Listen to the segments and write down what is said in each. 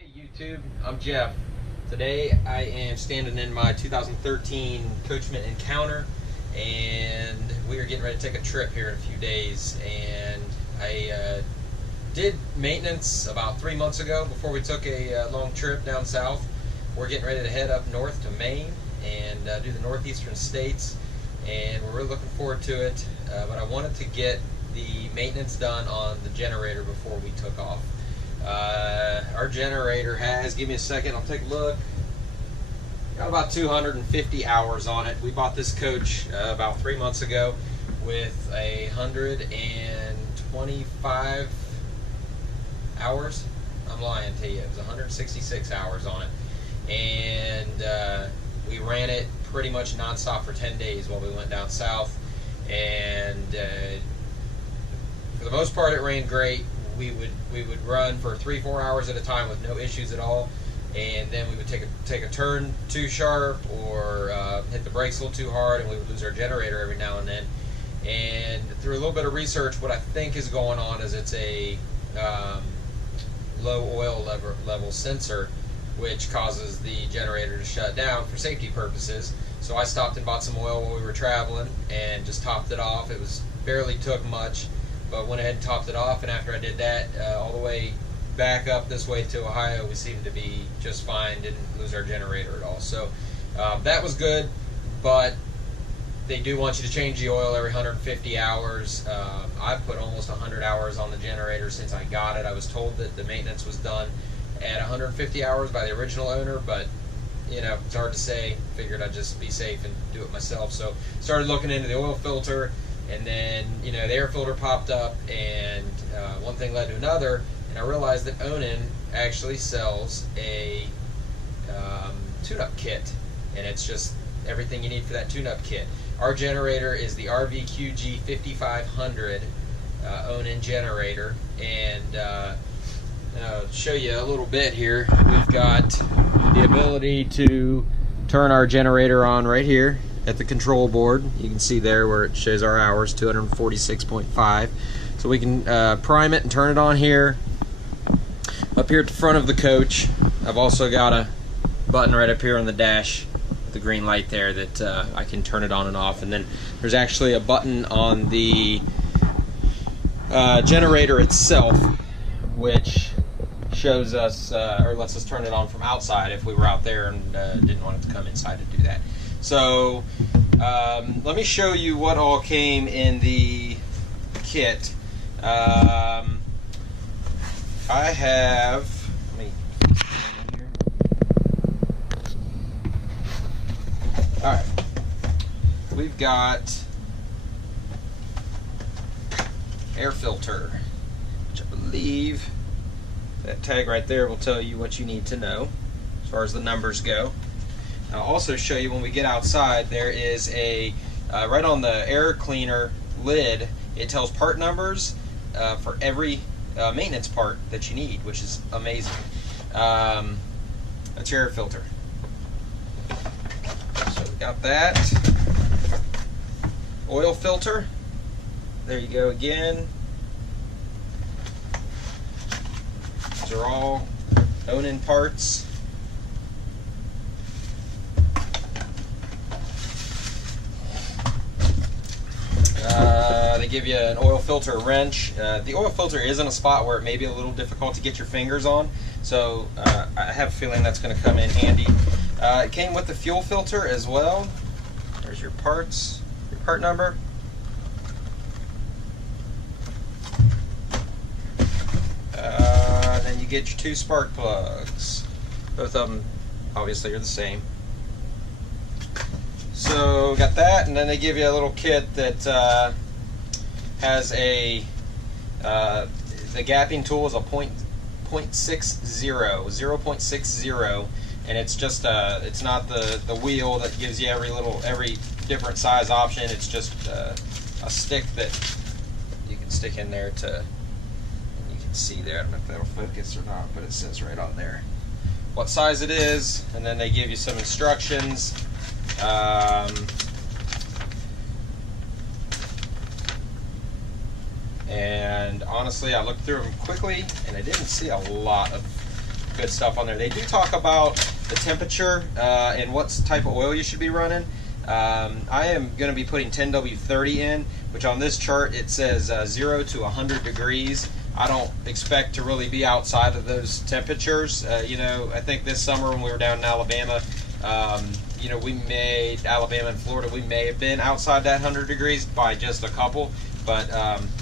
Hey YouTube, I'm Jeff. Today I am standing in my 2013 Coachmen Encounter, and we are getting ready to take a trip here in a few days. And I did maintenance about 3 months ago before we took a long trip down south. We're getting ready to head up north to Maine and do the northeastern states, and we're really looking forward to it. But I wanted to get the maintenance done on the generator before we took off. Our generator has, give me a second, I'll take a look, got about 250 hours on it. We bought this coach about 3 months ago with 125 hours. I'm lying to you, it was 166 hours on it. And we ran it pretty much non-stop for 10 days while we went down south. And for the most part it ran great. We would run for 3-4 hours at a time with no issues at all, and then we would take a turn too sharp or hit the brakes a little too hard, and we would lose our generator every now and then. And through a little bit of research, what I think is going on is it's a low oil level sensor, which causes the generator to shut down for safety purposes. So I stopped and bought some oil while we were traveling and just topped it off. It was barely took much, but went ahead and topped it off, and after I did that, all the way back up this way to Ohio, we seemed to be just fine, didn't lose our generator at all. So that was good, but they do want you to change the oil every 150 hours. I've put almost 100 hours on the generator since I got it. I was told that the maintenance was done at 150 hours by the original owner, but you know, it's hard to say. Figured I'd just be safe and do it myself. So started looking into the oil filter, and then, you know, the air filter popped up, and one thing led to another, and I realized that Onan actually sells a tune-up kit, and it's just everything you need for that tune-up kit. Our generator is the RV QG 5500 Onan generator, and I'll show you a little bit here. We've got the ability to turn our generator on right here at the control board. You can see there where it shows our hours, 246.5. So we can prime it and turn it on here. Up here at the front of the coach, I've also got a button right up here on the dash, the green light there, that I can turn it on and off. And then there's actually a button on the generator itself, which shows us or lets us turn it on from outside if we were out there and didn't want it to come inside to do that. So let me show you what all came in the kit. I have, let me, all right, we've got air filter, which I believe that tag right there will tell you what you need to know as far as the numbers go. I'll also show you when we get outside, there is a, right on the air cleaner lid, it tells part numbers for every maintenance part that you need, which is amazing. That's your air filter. So we got that. Oil filter, there you go again. These are all Onan parts. They give you an oil filter wrench. The oil filter is in a spot where it may be a little difficult to get your fingers on, so I have a feeling that's going to come in handy. It came with the fuel filter as well. There's your parts, your part number. Then you get your 2 spark plugs. Both of them obviously are the same. So got that, and then they give you a little kit that has a the gapping tool is a 0.60, and it's just it's not the wheel that gives you every different size option. It's just a stick that you can stick in there to, and you can see there. I don't know if that'll focus or not, but it says right on there what size it is, and then they give you some instructions. And honestly, I looked through them quickly and I didn't see a lot of good stuff on there. They do talk about the temperature and what type of oil you should be running. I am going to be putting 10W30 in, which on this chart it says 0 to 100 degrees. I don't expect to really be outside of those temperatures. You know, I think this summer when we were down in Alabama, you know, Alabama and Florida, we may have been outside that 100 degrees by just a couple, but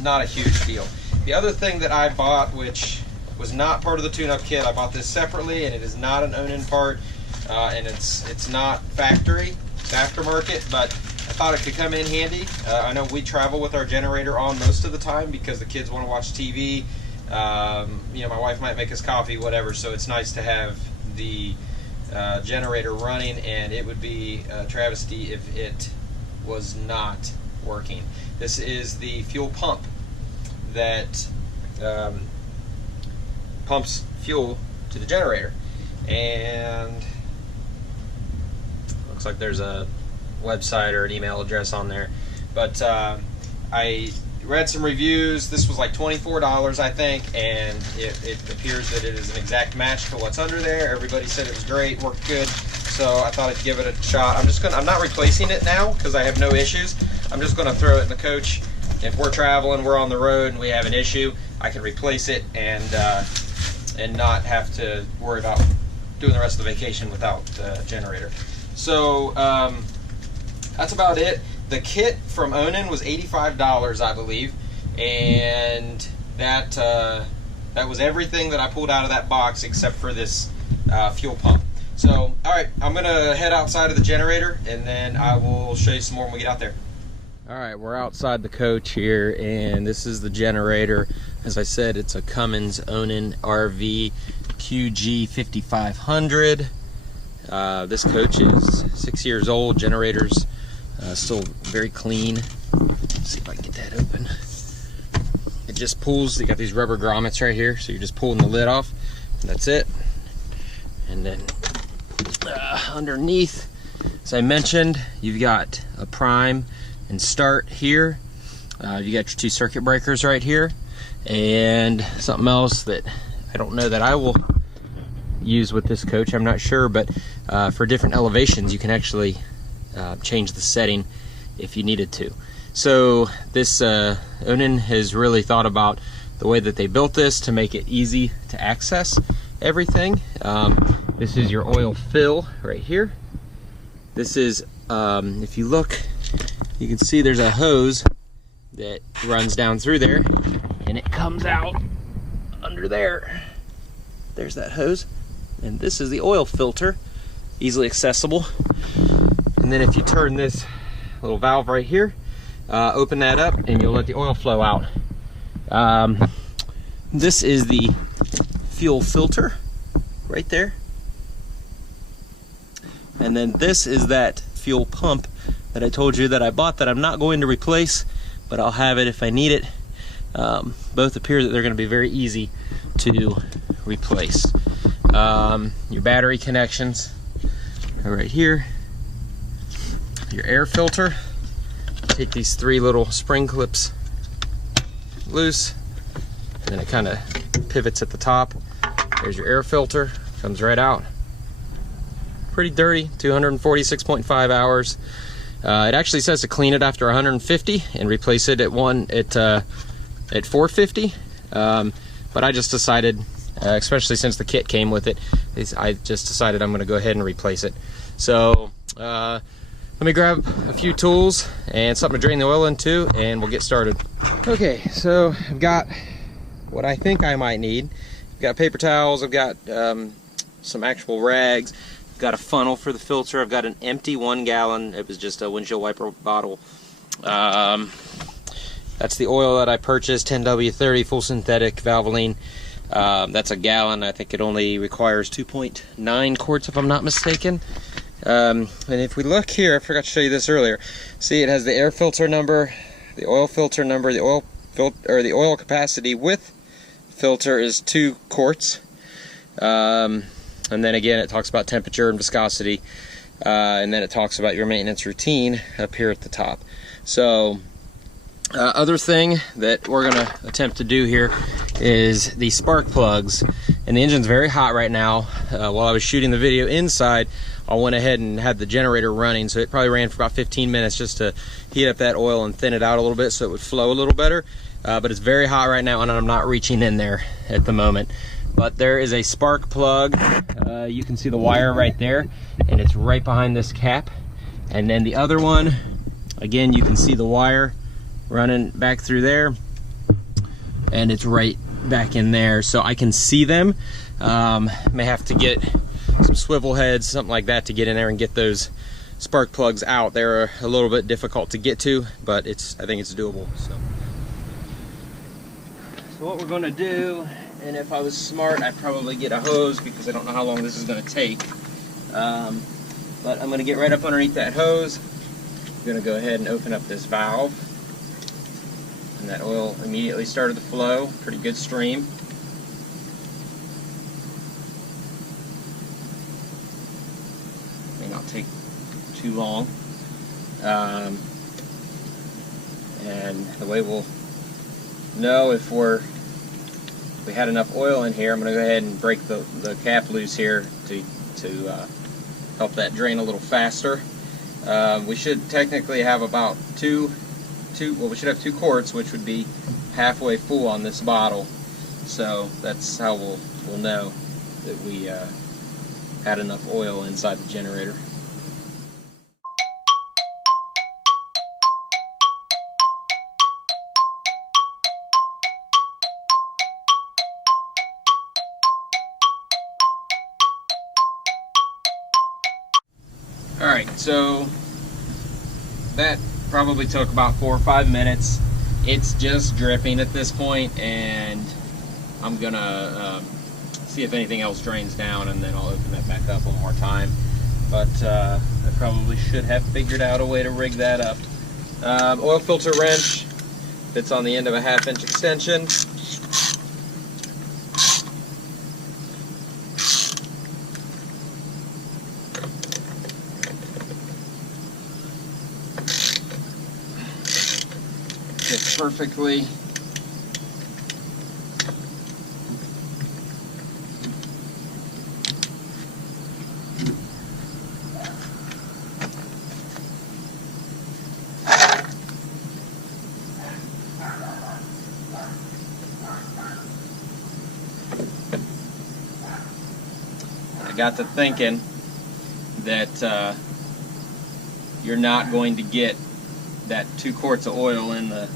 not a huge deal. The other thing that I bought, which was not part of the tune-up kit, I bought this separately, and it is not an Onan part, and it's not factory, it's aftermarket, but I thought it could come in handy. I know we travel with our generator on most of the time because the kids want to watch TV. You know, my wife might make us coffee, whatever, so it's nice to have the generator running, and it would be a travesty if it was not working. This is the fuel pump that pumps fuel to the generator, and looks like there's a website or an email address on there, but I read some reviews. This was like $24, I think, and it appears that it is an exact match to what's under there. Everybody said it was great, worked good, so I thought I'd give it a shot. I'm not replacing it now because I have no issues. I'm just going to throw it in the coach. If we're traveling, we're on the road, and we have an issue, I can replace it and not have to worry about doing the rest of the vacation without the generator. So that's about it. The kit from Onan was $85, I believe, and that was everything that I pulled out of that box except for this fuel pump. So, all right, I'm gonna head outside of the generator, and then I will show you some more when we get out there. All right, we're outside the coach here, and this is the generator. As I said, it's a Cummins Onan RV QG 5500. This coach is 6 years old. Generator's still very clean. Let's see if I can get that open. It just pulls. You got these rubber grommets right here, so you're just pulling the lid off, and that's it. And then underneath, as I mentioned, you've got a prime and start here. You got your 2 circuit breakers right here, and something else that I don't know that I will use with this coach, I'm not sure, but for different elevations you can actually change the setting if you needed to. So this Onan has really thought about the way that they built this to make it easy to access everything. This is your oil fill right here. This is, if you look, you can see there's a hose that runs down through there, and it comes out under there. There's that hose, and this is the oil filter, easily accessible. And then if you turn this little valve right here, open that up, and you'll let the oil flow out. This is the fuel filter right there, and then this is that fuel pump that I told you that I bought that I'm not going to replace, but I'll have it if I need it. Both appear that they're going to be very easy to replace. Your battery connections are right here. Your air filter. Take these 3 little spring clips loose, and then it kind of pivots at the top. There's your air filter, comes right out. Pretty dirty, 246.5 hours. It actually says to clean it after 150 and replace it at 450. But I just decided, especially since the kit came with it, I just decided I'm going to go ahead and replace it. So let me grab a few tools and something to drain the oil into, and we'll get started. Okay, so I've got what I think I might need. I've got paper towels, I've got some actual rags, I've got a funnel for the filter, I've got an empty 1 gallon, it was just a windshield wiper bottle. That's the oil that I purchased, 10W30 full synthetic Valvoline. That's a gallon. I think it only requires 2.9 quarts if I'm not mistaken. And if we look here, I forgot to show you this earlier. See, it has the air filter number, the oil filter number, the oil capacity with filter is 2 quarts. And then again, it talks about temperature and viscosity, and then it talks about your maintenance routine up here at the top. So other thing that we're going to attempt to do here is the spark plugs, and the engine's very hot right now. While I was shooting the video inside, I went ahead and had the generator running, so it probably ran for about 15 minutes just to heat up that oil and thin it out a little bit so it would flow a little better. But it's very hot right now, and I'm not reaching in there at the moment. But there is a spark plug. You can see the wire right there, and it's right behind this cap. And then the other one, again, you can see the wire running back through there, and it's right back in there, so I can see them. May have to get some swivel heads, something like that, to get in there and get those spark plugs out. They're a little bit difficult to get to, but I think it's doable. So what we're going to do, and if I was smart, I'd probably get a hose because I don't know how long this is going to take. But I'm going to get right up underneath that hose. I'm going to go ahead and open up this valve, and that oil immediately started to flow. Pretty good stream. May not take too long. And the way we'll know if we had enough oil in here, I'm going to go ahead and break the cap loose here to help that drain a little faster. We should technically have about we should have 2 quarts, which would be halfway full on this bottle. So that's how we'll know that we had enough oil inside the generator. Alright, so that probably took about 4 or 5 minutes. It's just dripping at this point, and I'm gonna see if anything else drains down, and then I'll open that back up one more time. But I probably should have figured out a way to rig that up. Oil filter wrench fits on the end of a 1/2 inch extension. Fits perfectly. I got to thinking that you're not going to get that 2 quarts of oil in the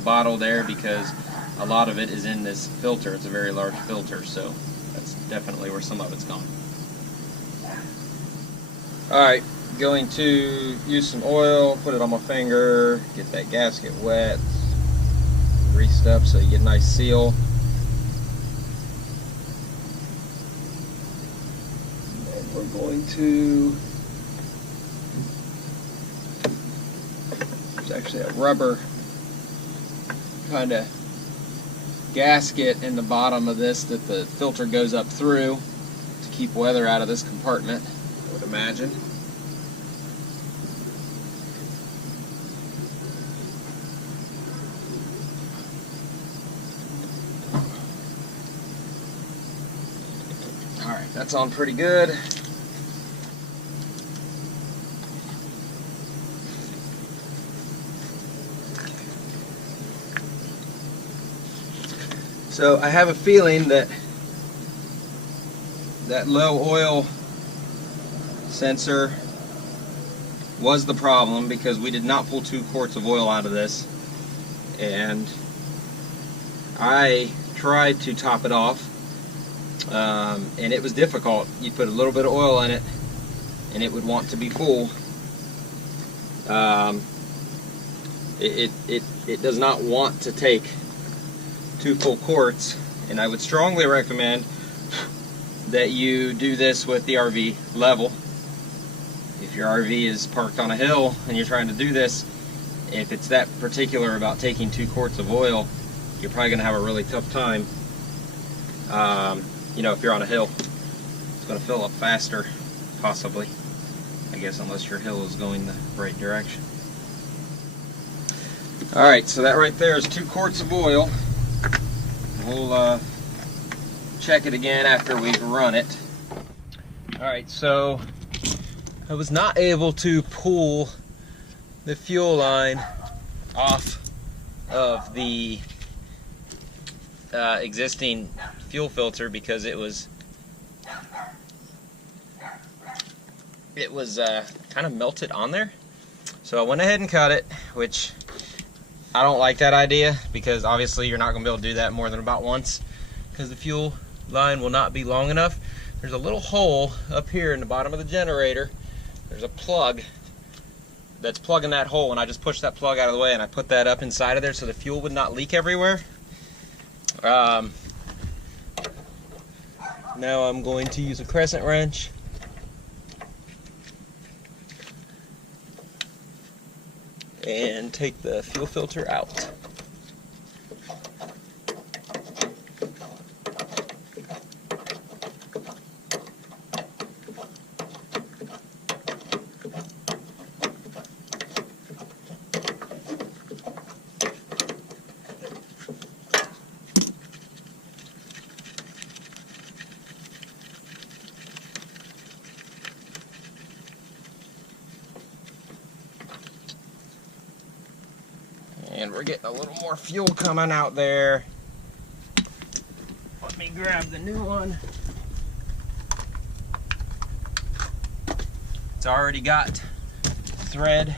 bottle there, because a lot of it is in this filter. It's a very large filter, so that's definitely where some of it's gone. Alright, going to use some oil, put it on my finger, get that gasket wet, greased up so you get a nice seal. And we're going to, there's actually a rubber kind of gasket in the bottom of this that the filter goes up through to keep weather out of this compartment, I would imagine. Alright, that's on pretty good. So I have a feeling that low oil sensor was the problem, because we did not pull 2 quarts of oil out of this, and I tried to top it off, and it was difficult. You put a little bit of oil in it and it would want to be full. It does not want to take 2 full quarts, and I would strongly recommend that you do this with the RV level. If your RV is parked on a hill and you're trying to do this, if it's that particular about taking 2 quarts of oil, you're probably going to have a really tough time. You know, if you're on a hill, it's going to fill up faster, possibly. I guess unless your hill is going the right direction. Alright, so that right there is 2 quarts of oil. We'll check it again after we've run it. Alright, so I was not able to pull the fuel line off of the existing fuel filter because it was kind of melted on there. So I went ahead and cut it, which I don't like that idea because obviously you're not going to be able to do that more than about once because the fuel line will not be long enough. There's a little hole up here in the bottom of the generator. There's a plug that's plugging that hole, and I just pushed that plug out of the way and I put that up inside of there so the fuel would not leak everywhere. Now I'm going to use a crescent wrench and take the fuel filter out. And we're getting a little more fuel coming out there. Let me grab the new one. It's already got thread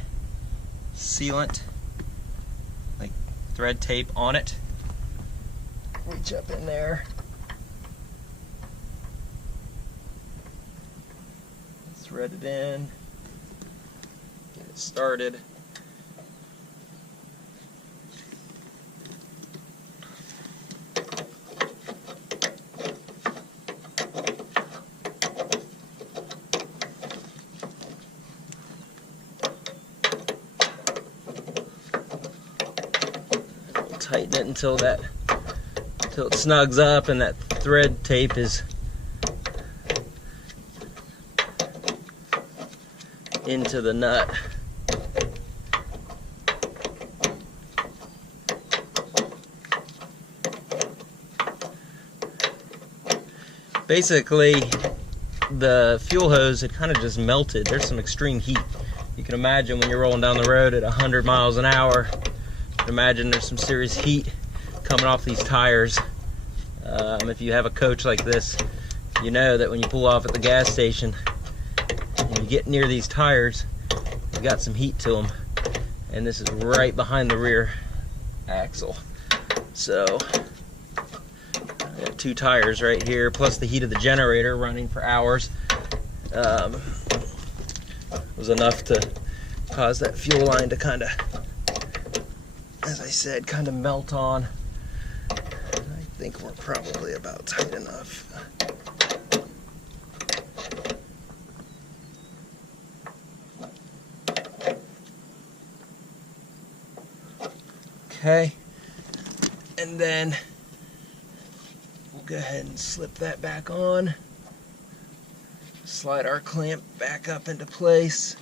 sealant, like thread tape on it. Reach up in there. Thread it in. Get it started. Tighten it until it snugs up and that thread tape is into the nut. Basically, the fuel hose had kind of just melted. There's some extreme heat. You can imagine when you're rolling down the road at 100 miles an hour. Imagine there's some serious heat coming off these tires. If you have a coach like this, you know that when you pull off at the gas station and you get near these tires, you've got some heat to them. And this is right behind the rear axle. So I got two tires right here, plus the heat of the generator running for hours. Was enough to cause that fuel line to kind of, as I said, kind of melt on. I think we're probably about tight enough. Okay, and then we'll go ahead and slip that back on. Slide our clamp back up into place.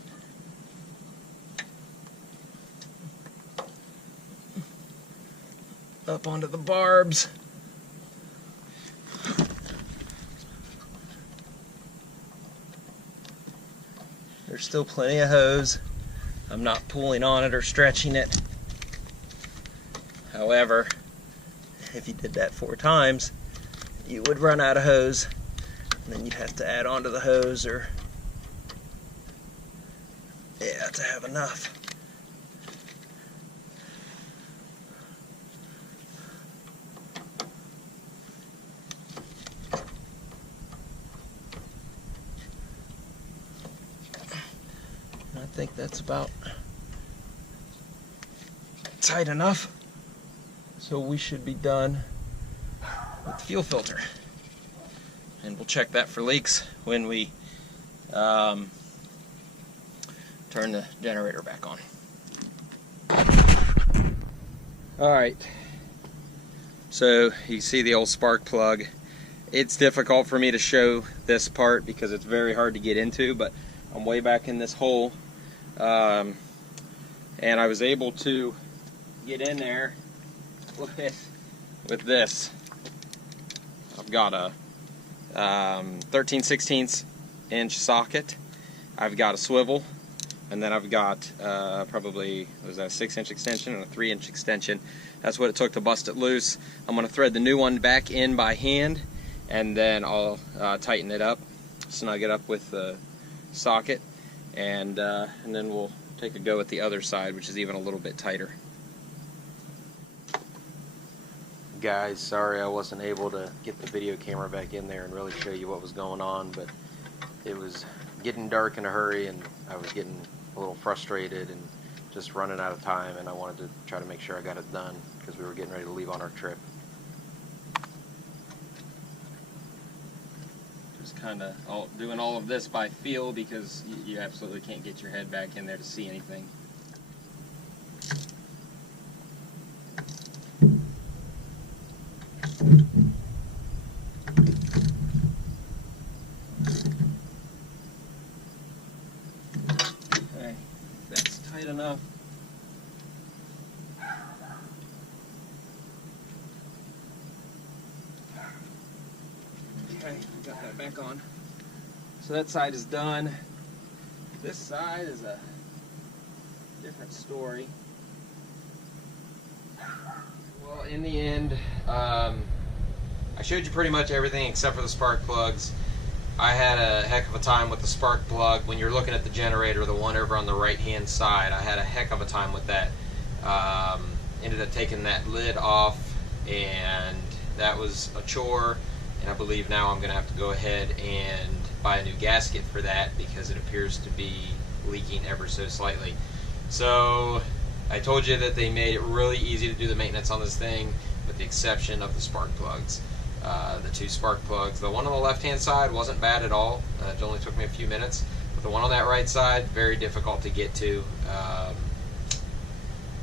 Up onto the barbs. There's still plenty of hose. I'm not pulling on it or stretching it. However, if you did that 4 times, you would run out of hose, and then you'd have to add on to the hose to have enough. I think that's about tight enough. So we should be done with the fuel filter. And we'll check that for leaks when we turn the generator back on. Alright, so you see the old spark plug. It's difficult for me to show this part because it's very hard to get into, but I'm way back in this hole. And I was able to get in there with this. got a 13/16 inch socket. I've got a swivel, and then I've got probably, was that a 6-inch extension and a 3-inch extension. That's what it took to bust it loose. I'm going to thread the new one back in by hand, and then I'll tighten it up, snug it up with the socket, and then we'll take a go at the other side, which is even a little bit tighter. Guys, sorry I wasn't able to get the video camera back in there and really show you what was going on, but it was getting dark in a hurry, and I was getting a little frustrated and just running out of time, and I wanted to try to make sure I got it done because we were getting ready to leave on our trip. Just kind of doing all of this by feel because you absolutely can't get your head back in there to see anything. Okay, that's tight enough. Okay, got that back on. So that side is done. This side is a different story. Well, in the end, I showed you pretty much everything except for the spark plugs. I had a heck of a time with the spark plug. When you're looking at the generator, the one over on the right hand side, I had a heck of a time with that. Ended up taking that lid off, and that was a chore, and I believe now I'm going to have to go ahead and buy a new gasket for that because it appears to be leaking ever so slightly. So I told you that they made it really easy to do the maintenance on this thing, with the exception of the spark plugs. The two spark plugs. The one on the left hand side wasn't bad at all. It only took me a few minutes. But the one on that right side, very difficult to get to.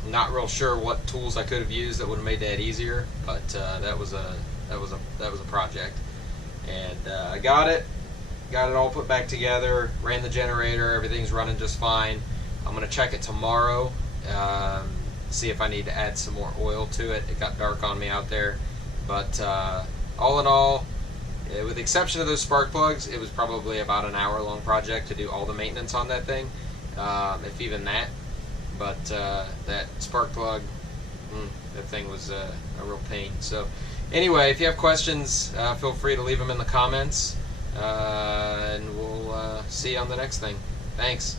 Not real sure what tools I could have used that would have made that easier, but that was a project. And I got it all put back together. Ran the generator. Everything's running just fine. I'm gonna check it tomorrow. See if I need to add some more oil to it. It got dark on me out there, but all in all, with the exception of those spark plugs, it was probably about an hour-long project to do all the maintenance on that thing, if even that. But that spark plug, that thing was a real pain. So anyway, if you have questions, feel free to leave them in the comments, and we'll see you on the next thing. Thanks.